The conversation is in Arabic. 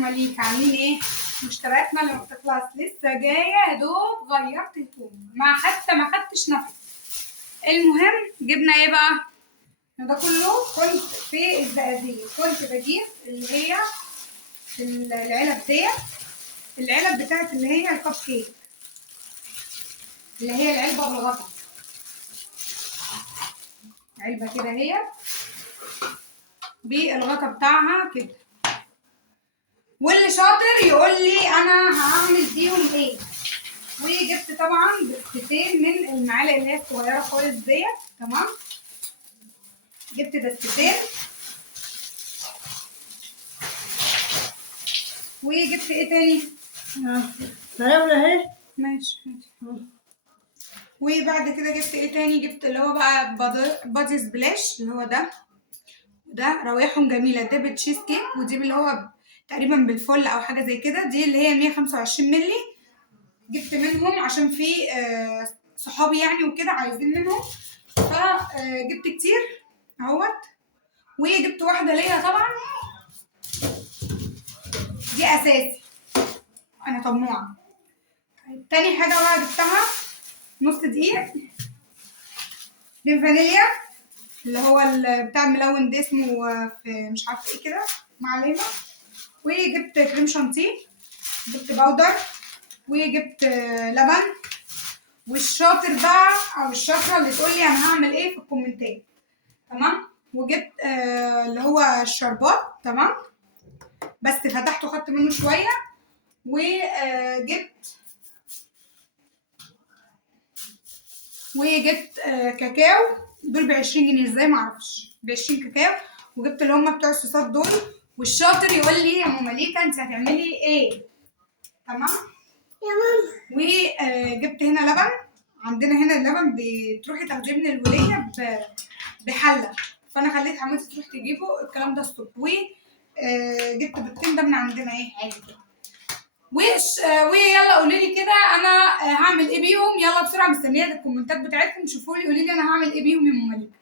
مليكة عاملين ايه؟ مشترياتنا اللي ما بتخلص لسه جايه يا دوب غيرت هدوم حتى ما خدتش نفس. المهم جبنا ايه بقى؟ ده كله كنت في الزقازيق، كنت بجيب اللي هي العلب ديت، العلب بتاعت اللي هي الكب كيك، اللي هي العلبه بالغطا، علبه كده هي بالغطا بتاعها كده. واللي شاطر يقول لي انا هعمل بيهم ايه. وجبت طبعا دستتين من المعالق اللي هي الصغيره خالص ديت، تمام. جبت دستتين وجبت ايه تاني؟ معلقة اهي. ماشي. وبعد كده جبت ايه تاني؟ جبت اللي هو بقى بادي سبلاش، اللي هو ده روايحهم جميله، ده بالتشيز كيك، ودي اللي هو تقريبا بالفل او حاجه زي كده، دي اللي هي 125 مللي. جبت منهم عشان في صحابي يعني وكده عايزين منهم، فجبت كتير اهوت. وجبت واحده ليا طبعا، دي اساسي، انا طماعه. تاني حاجه بقى جبتها نص دقيق بالفانيليا، اللي هو بتاع الملون ده اسمه في مش عارفه ايه كده، ما علينا. وجبت كريم شانتيه، جبت باودر، وجبت لبن. والشاطر بقى او الشاطره اللي تقول لي انا هعمل ايه في الكومنتات، تمام. وجبت اللي هو الشربات، تمام، بس فتحته خدت منه شويه. وجبت كاكاو، دول ب20 جنيه ازاي معرفش، ب20 كاكاو. وجبت اللي هم بتوع الصوصات دول. والشاطر يقول لي يا ام مليكه انت هتعملي ايه، تمام يا ماما. وجبت هنا لبن، عندنا هنا اللبن بتروحي تاخديه من الوليه بحله، فانا خليت حماتي تروح تجيبه الكلام ده الصبح. وجبت بيضتين ده من عندنا ايه عادي كده. ويلا قولوا لي كده انا هعمل ايه بيهم، يلا بسرعه مستنيه الكومنتات بتاعتكم، شوفوا لي قولوا لي انا هعمل ايه بيهم يا ام مليكه.